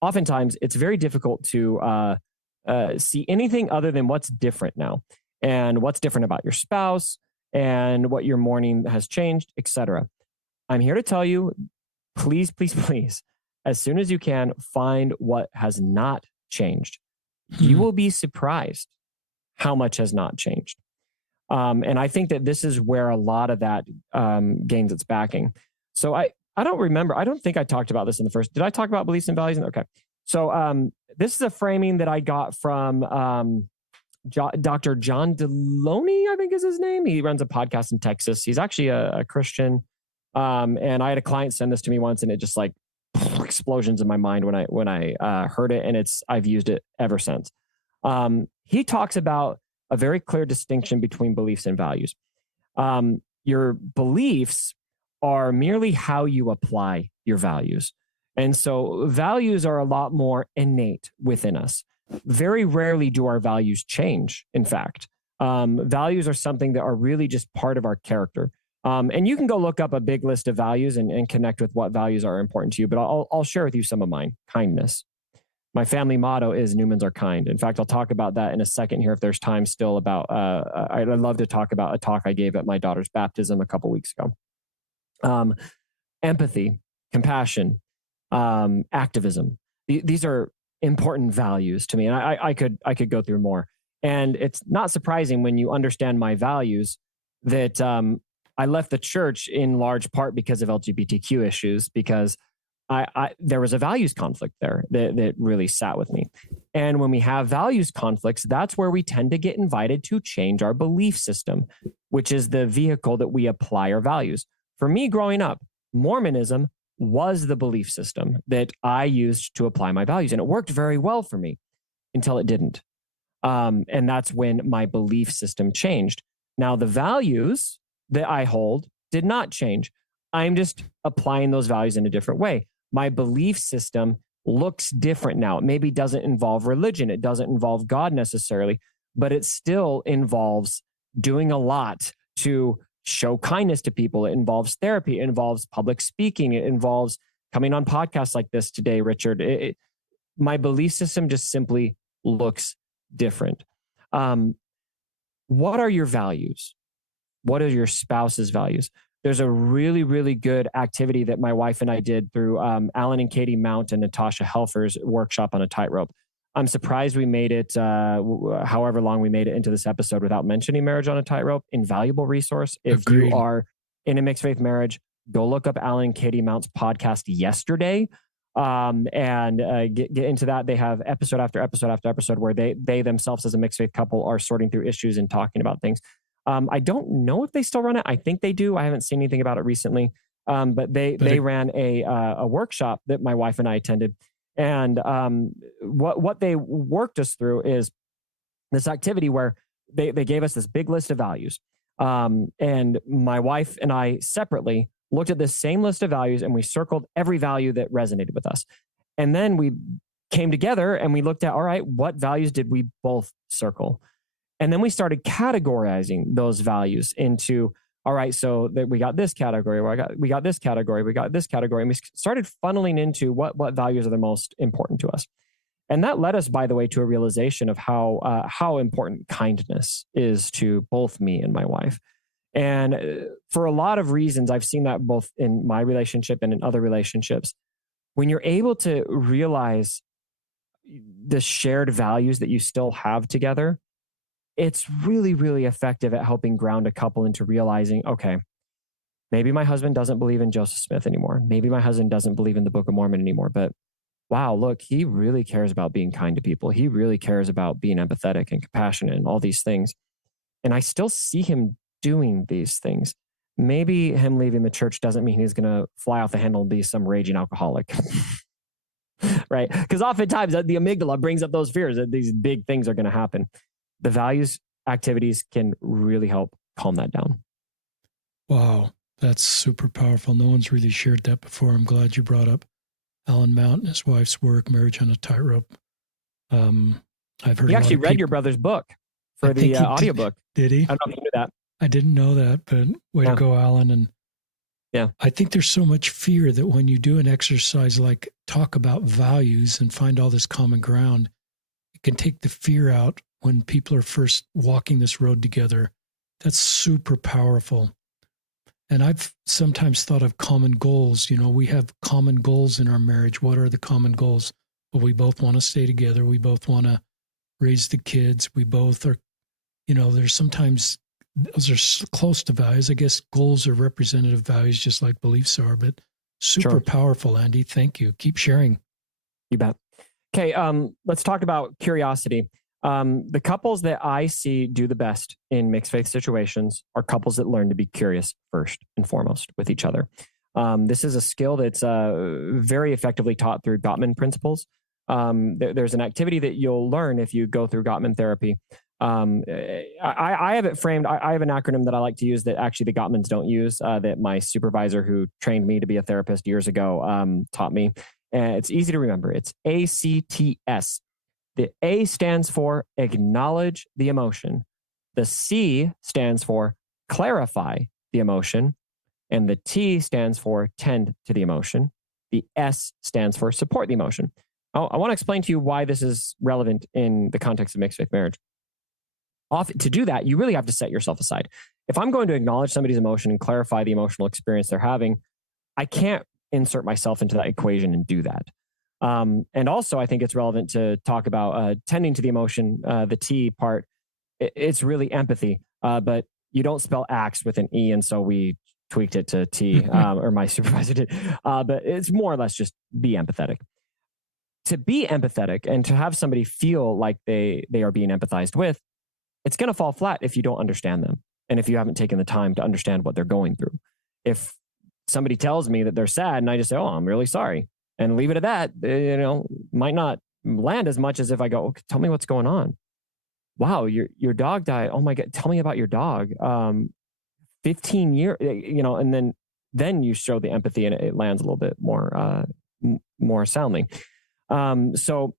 oftentimes it's very difficult to see anything other than what's different now, and what's different about your spouse, and what your morning has changed, etc. I'm here to tell you, please, please, please, as soon as you can, find what has not changed. You will be surprised how much has not changed. And I think that this is where a lot of that gains its backing. So I don't remember. I don't think I talked about this in the first. Did I talk about beliefs and values? Okay. So this is a framing that I got from Dr. John Deloney, I think is his name. He runs a podcast in Texas. He's actually a Christian. And I had a client send this to me once, and it just like explosions in my mind when I heard it, and I've used it ever since. He talks about a very clear distinction between beliefs and values. Your beliefs are merely how you apply your values. And so values are a lot more innate within us. Very rarely do our values change, in fact. Values are something that are really just part of our character. And you can go look up a big list of values and connect with what values are important to you. But I'll share with you some of mine. Kindness. My family motto is Newmans are kind. In fact, I'll talk about that in a second here if there's time still about, I'd love to talk about a talk I gave at my daughter's baptism a couple weeks ago. Empathy, compassion, activism. These are important values to me. And I could go through more. And it's not surprising when you understand my values that I left the church in large part because of LGBTQ issues, because there was a values conflict there that really sat with me. And when we have values conflicts, that's where we tend to get invited to change our belief system, which is the vehicle that we apply our values. For me growing up, Mormonism was the belief system that I used to apply my values. And it worked very well for me until it didn't. And that's when my belief system changed. Now, the values that I hold did not change. I'm just applying those values in a different way. My belief system looks different now. It maybe doesn't involve religion. It doesn't involve God necessarily, but it still involves doing a lot to show kindness to people. It involves therapy. It involves public speaking. It involves coming on podcasts like this today, Richard. My belief system just simply looks different. What are your values? What are your spouse's values? There's a really, really good activity that my wife and I did through Alan and Katie Mount and Natasha Helfer's workshop on a tightrope. I'm surprised we made it, however long we made it into this episode without mentioning marriage on a tightrope. Invaluable resource. If Agreed. You are in a mixed faith marriage, go look up Alan and Katie Mount's podcast yesterday and get into that. They have episode after episode after episode where they themselves as a mixed faith couple are sorting through issues and talking about things. I don't know if they still run it. I think they do. I haven't seen anything about it recently. But they ran a workshop that my wife and I attended. And what they worked us through is this activity where they gave us this big list of values. And my wife and I separately looked at this same list of values and we circled every value that resonated with us. And then we came together and we looked at, all right, what values did we both circle? And then we started categorizing those values into, all right, so that we got this category, we got this category, we got this category, and we started funneling into what values are the most important to us. And that led us, by the way, to a realization of how important kindness is to both me and my wife. And for a lot of reasons, I've seen that both in my relationship and in other relationships. When you're able to realize the shared values that you still have together, it's really, really effective at helping ground a couple into realizing, okay, maybe my husband doesn't believe in Joseph Smith anymore. Maybe my husband doesn't believe in the Book of Mormon anymore. But wow, look, he really cares about being kind to people. He really cares about being empathetic and compassionate and all these things. And I still see him doing these things. Maybe him leaving the church doesn't mean he's going to fly off the handle and be some raging alcoholic. Right? Because oftentimes the amygdala brings up those fears that these big things are going to happen. the values activities can really help calm that down. Wow, that's super powerful. No one's really shared that before. I'm glad you brought up Alan Mount and his wife's work, Marriage on a Tightrope. I've heard He a lot actually of read people. your brother's book I for think the he audiobook. Did he? I don't know if you knew that. I didn't know that, but way to go, Alan. And yeah, I think there's so much fear that when you do an exercise like talk about values and find all this common ground, it can take the fear out when people are first walking this road together. That's super powerful. And I've sometimes thought of common goals. You know, we have common goals in our marriage. What are the common goals? Well, we both want to stay together. We both want to raise the kids. We both are, you know, there's sometimes those are close to values. I guess goals are representative values, just like beliefs are, but super powerful, Andy. Thank you. Keep sharing. You bet. Okay. Let's talk about curiosity. The couples that I see do the best in mixed faith situations are couples that learn to be curious first and foremost with each other. This is a skill that's very effectively taught through Gottman principles. There's an activity that you'll learn if you go through Gottman therapy. I have it framed. I have an acronym that I like to use that actually the Gottmans don't use, that my supervisor who trained me to be a therapist years ago taught me. And it's easy to remember. It's ACTS. The A stands for acknowledge the emotion. The C stands for clarify the emotion. And the T stands for tend to the emotion. The S stands for support the emotion. I want to explain to you why this is relevant in the context of mixed faith marriage. To do that, you really have to set yourself aside. If I'm going to acknowledge somebody's emotion and clarify the emotional experience they're having, I can't insert myself into that equation and do that. And also, I think it's relevant to talk about tending to the emotion, the T part. It's really empathy, but you don't spell acts with an E, and so we tweaked it to T, or my supervisor did. But it's more or less just be empathetic. To be empathetic and to have somebody feel like they are being empathized with, it's going to fall flat if you don't understand them and if you haven't taken the time to understand what they're going through. If somebody tells me that they're sad and I just say, "Oh, I'm really sorry," and leave it at that, might not land as much as if I go, "Okay, tell me what's going on." Wow, your dog died. Oh my God, tell me about your dog. 15 years, and then you show the empathy and it lands a little bit more soundly. So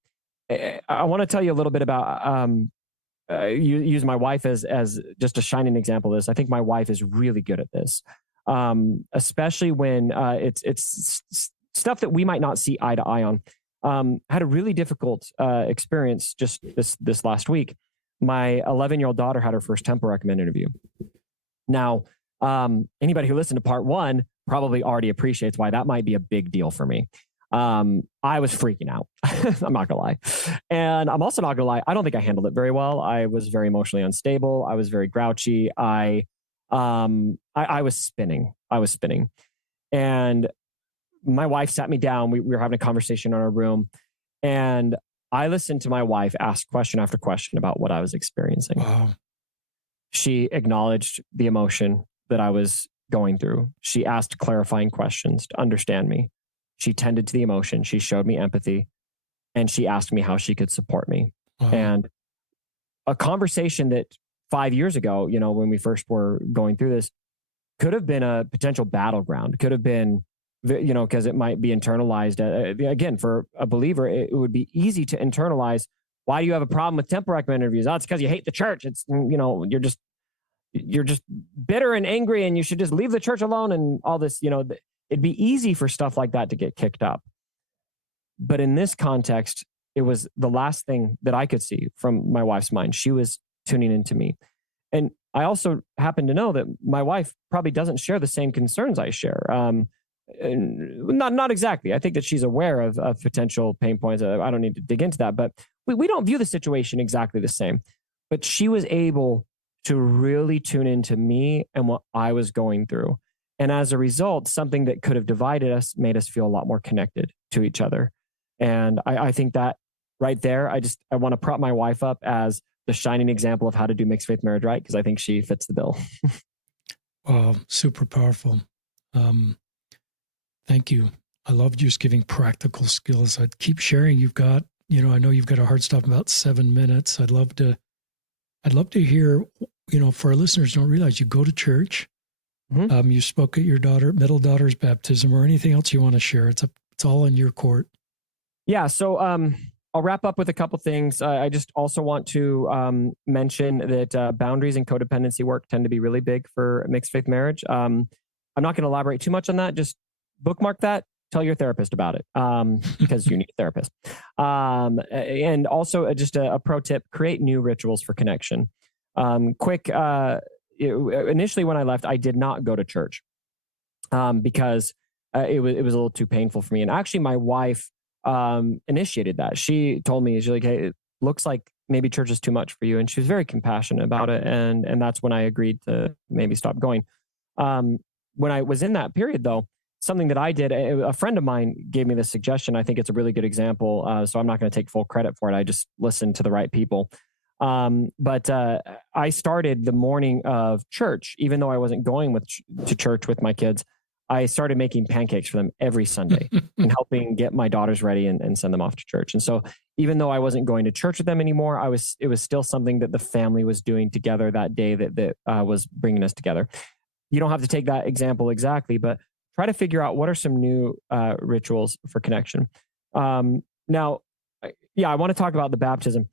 I want to tell you a little bit about, use my wife as just a shining example of this. I think my wife is really good at this, especially when it's stuff that we might not see eye to eye on. Had a really difficult experience just this last week. My 11-year-old daughter had her first Temple Recommend interview. Now, anybody who listened to part one probably already appreciates why that might be a big deal for me. I was freaking out. I'm not gonna lie. And I'm also not gonna lie. I don't think I handled it very well. I was very emotionally unstable. I was very grouchy. I was spinning. And my wife sat me down. We were having a conversation in our room, and I listened to my wife ask question after question about what I was experiencing. Wow. She acknowledged the emotion that I was going through. She asked clarifying questions to understand me. She tended to the emotion. She showed me empathy, and she asked me how she could support me. Wow. And a conversation that 5 years ago, when we first were going through this, could have been a potential battleground. Could have been, because it might be internalized. Again, for a believer, it would be easy to internalize. Why do you have a problem with Temple Recommend interviews? Oh, it's because you hate the church. It's, you're just bitter and angry, and you should just leave the church alone and all this, it'd be easy for stuff like that to get kicked up. But in this context, it was the last thing that I could see from my wife's mind. She was tuning into me. And I also happen to know that my wife probably doesn't share the same concerns I share. Not exactly. I think that she's aware of potential pain points. I don't need to dig into that, but we don't view the situation exactly the same. But she was able to really tune into me and what I was going through. And as a result, something that could have divided us made us feel a lot more connected to each other. And I think that right there, I want to prop my wife up as the shining example of how to do mixed faith marriage right, because I think she fits the bill. Wow, super powerful. Thank you. I love just giving practical skills. I'd keep sharing. You've got, I know you've got a hard stop about 7 minutes. I'd love to I'd love to hear, for our listeners who don't realize you go to church. Mm-hmm. You spoke at your middle daughter's baptism, or anything else you want to share. It's all in your court. Yeah. So I'll wrap up with a couple things. I just also want to mention that boundaries and codependency work tend to be really big for mixed faith marriage. I'm not going to elaborate too much on that. Just bookmark that. Tell your therapist about it because you need a therapist. And also, just a pro tip: create new rituals for connection. Initially, when I left, I did not go to church because it was a little too painful for me. And actually, my wife initiated that. She told me, she's like, "Hey, it looks like maybe church is too much for you," and she was very compassionate about it. And that's when I agreed to maybe stop going. When I was in that period, though, something that I did, a friend of mine gave me this suggestion. I think it's a really good example. So I'm not going to take full credit for it. I just listened to the right people. But I started the morning of church, even though I wasn't going to church with my kids. I started making pancakes for them every Sunday and helping get my daughters ready and send them off to church. And so even though I wasn't going to church with them anymore, it was still something that the family was doing together that day that was bringing us together. You don't have to take that example exactly, but try to figure out what are some new rituals for connection. Now, I want to talk about the baptism.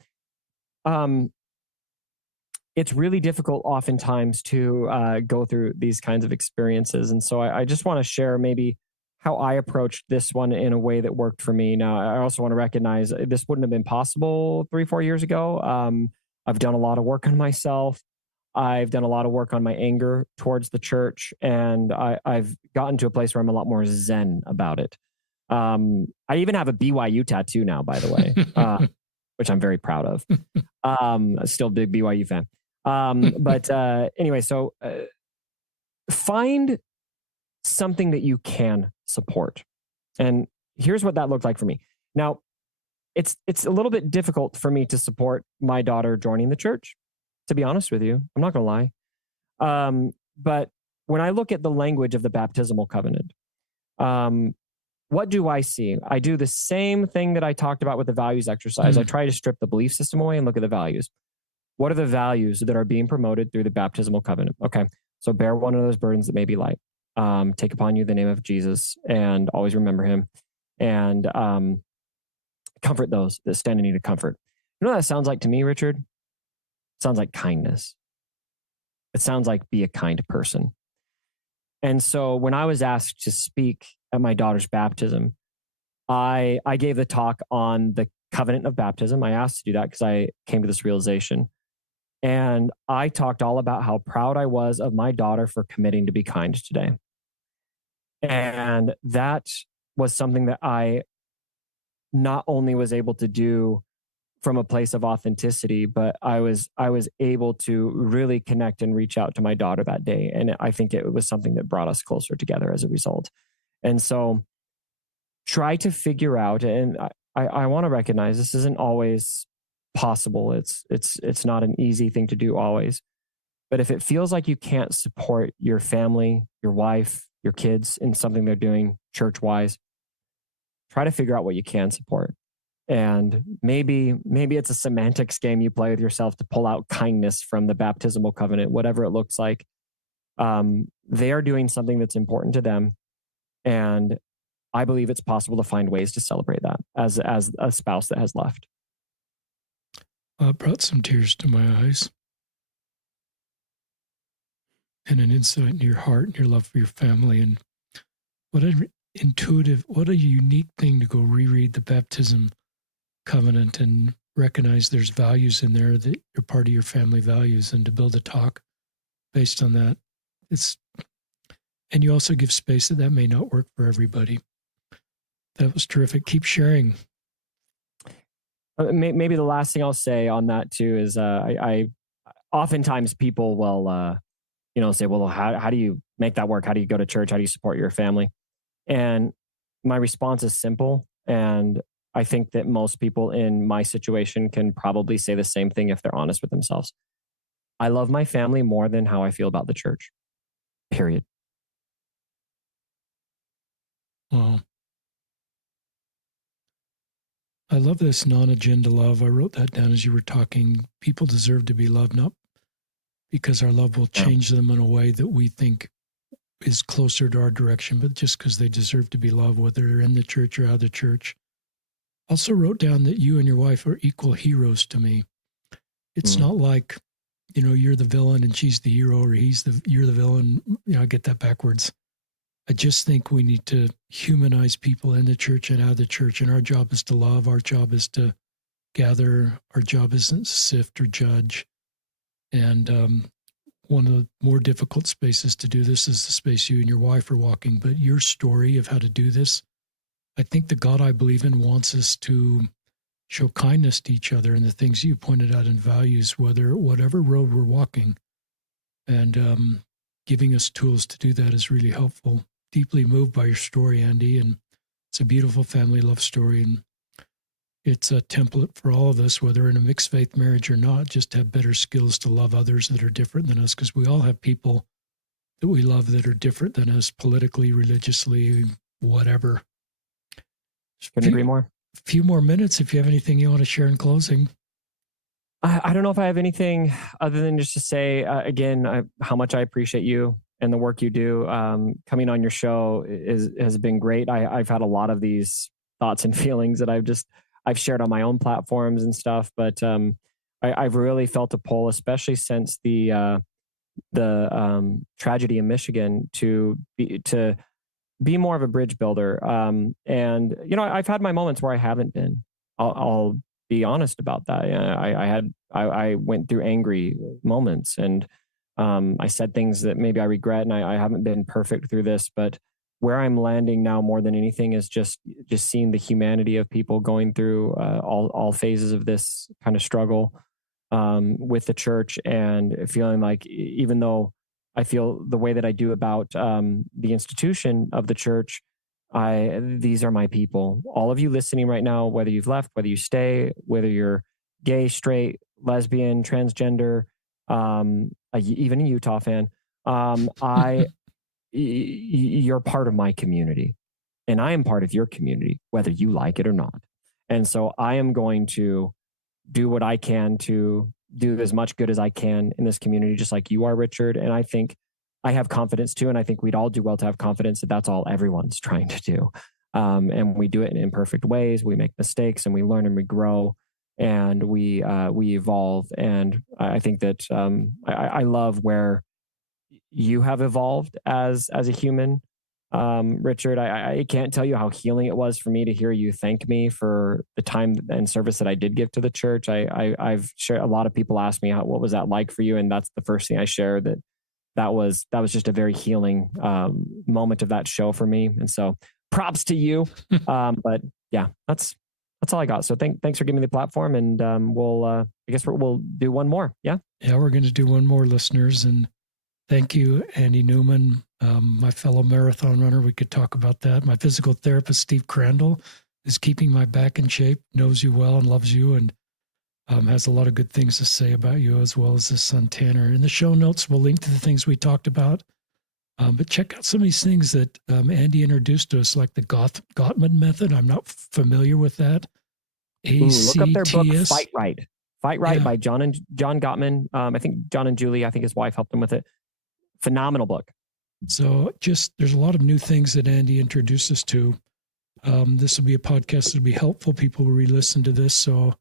It's really difficult oftentimes to go through these kinds of experiences. And so I just want to share maybe how I approached this one in a way that worked for me. Now, I also want to recognize this wouldn't have been possible 3-4 years ago. I've done a lot of work on myself. I've done a lot of work on my anger towards the church, and I've gotten to a place where I'm a lot more zen about it. I even have a BYU tattoo now, by the way, which I'm very proud of. Still a big BYU fan. But anyway, so find something that you can support. And here's what that looked like for me. Now, it's a little bit difficult for me to support my daughter joining the church, to be honest with you. I'm not going to lie. But when I look at the language of the baptismal covenant, what do I see? I do the same thing that I talked about with the values exercise. I try to strip the belief system away and look at the values. What are the values that are being promoted through the baptismal covenant? Okay, so bear one of those burdens that may be light. Take upon you the name of Jesus and always remember him, and comfort those that stand in need of comfort. You know what that sounds like to me, Richard? It sounds like kindness. It sounds like be a kind person. And so when I was asked to speak at my daughter's baptism, I gave the talk on the covenant of baptism. I asked to do that because I came to this realization. And I talked all about how proud I was of my daughter for committing to be kind today. And that was something that I not only was able to do from a place of authenticity, but I was able to really connect and reach out to my daughter that day. And I think it was something that brought us closer together as a result. And so try to figure out, and I want to recognize this isn't always possible. It's not an easy thing to do always. But if it feels like you can't support your family, your wife, your kids in something they're doing church-wise, try to figure out what you can support. And maybe it's a semantics game you play with yourself to pull out kindness from the baptismal covenant, whatever it looks like. They are doing something that's important to them. And I believe it's possible to find ways to celebrate that as a spouse that has left. It brought some tears to my eyes. And an insight in your heart and your love for your family. And what what a unique thing to go reread the baptism covenant and recognize there's values in there that are part of your family values, and to build a talk based on that. And you also give space that may not work for everybody. That was terrific. Keep sharing. Maybe the last thing I'll say on that too is I oftentimes people will say, well, how do you make that work? How do you go to church? How do you support your family? And my response is simple. And I think that most people in my situation can probably say the same thing if they're honest with themselves. I love my family more than how I feel about the church. Period. Wow. I love this non-agenda love. I wrote that down as you were talking. People deserve to be loved, not because our love will Yeah. change them in a way that we think is closer to our direction, but just because they deserve to be loved, whether they're in the church or out of the church. Also wrote down that you and your wife are equal heroes to me. It's not like, you're the villain and she's the hero, or you're the villain. I get that backwards. I just think we need to humanize people in the church and out of the church. And our job is to love. Our job is to gather. Our job isn't to sift or judge. And one of the more difficult spaces to do this is the space you and your wife are walking. But your story of how to do this, I think the God I believe in wants us to show kindness to each other and the things you pointed out in values, whatever road we're walking. And giving us tools to do that is really helpful. Deeply moved by your story, Andy, and it's a beautiful family love story. And it's a template for all of us, whether in a mixed faith marriage or not, just to have better skills to love others that are different than us, because we all have people that we love that are different than us politically, religiously, whatever. Couldn't agree more. A few more minutes if you have anything you want to share in closing. I don't know if I have anything other than just to say, again, how much I appreciate you and the work you do. Coming on your show has been great. I've had a lot of these thoughts and feelings that I've shared on my own platforms and stuff, but I've really felt a pull, especially since the tragedy in Michigan, to be more of a bridge builder. And I've had my moments where I haven't been. I'll be honest about that. I went through angry moments, and I said things that maybe I regret, and I haven't been perfect through this. But where I'm landing now more than anything is just seeing the humanity of people going through all phases of this kind of struggle with the church, and feeling like, even though I feel the way that I do about the institution of the church, these are my people. All of you listening right now, whether you've left, whether you stay, whether you're gay, straight, lesbian, transgender, even a Utah fan, you're part of my community, and I am part of your community, whether you like it or not. And so I am going to do what I can to do as much good as I can in this community, just like you are, Richard. And I think I have confidence too. And I think we'd all do well to have confidence that that's all everyone's trying to do. And we do it in imperfect ways. We make mistakes, and we learn, and we grow, and we evolve. And I think that I love where you have evolved as a human. Richard, I can't tell you how healing it was for me to hear you thank me for the time and service that I did give to the church. I've shared, a lot of people ask me what was that like for you, and that's the first thing I share, that was just a very healing moment of that show for me. And so props to you. But yeah, that's all I got. So thanks for giving me the platform, and I guess we'll do one more. Yeah, we're going to do one more, listeners, and thank you, Andy Newman, my fellow marathon runner. We could talk about that. My physical therapist, Steve Crandall, is keeping my back in shape, knows you well and loves you, and has a lot of good things to say about you, as well as his son, Tanner. In the show notes, we'll link to the things we talked about. But check out some of these things that Andy introduced to us, like the Gottman method. I'm not familiar with that. Look up their book, ACTS. Fight Right. Fight Right, by John Gottman. I think John and Julie, I think his wife, helped him with it. Phenomenal book. So there's a lot of new things that Andy introduced us to. This will be a podcast that'll be helpful. People will re-listen to this. So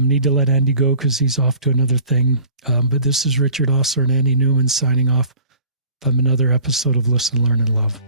need to let Andy go because he's off to another thing. But this is Richard Osler and Andy Newman signing off from another episode of Listen, Learn, and Love.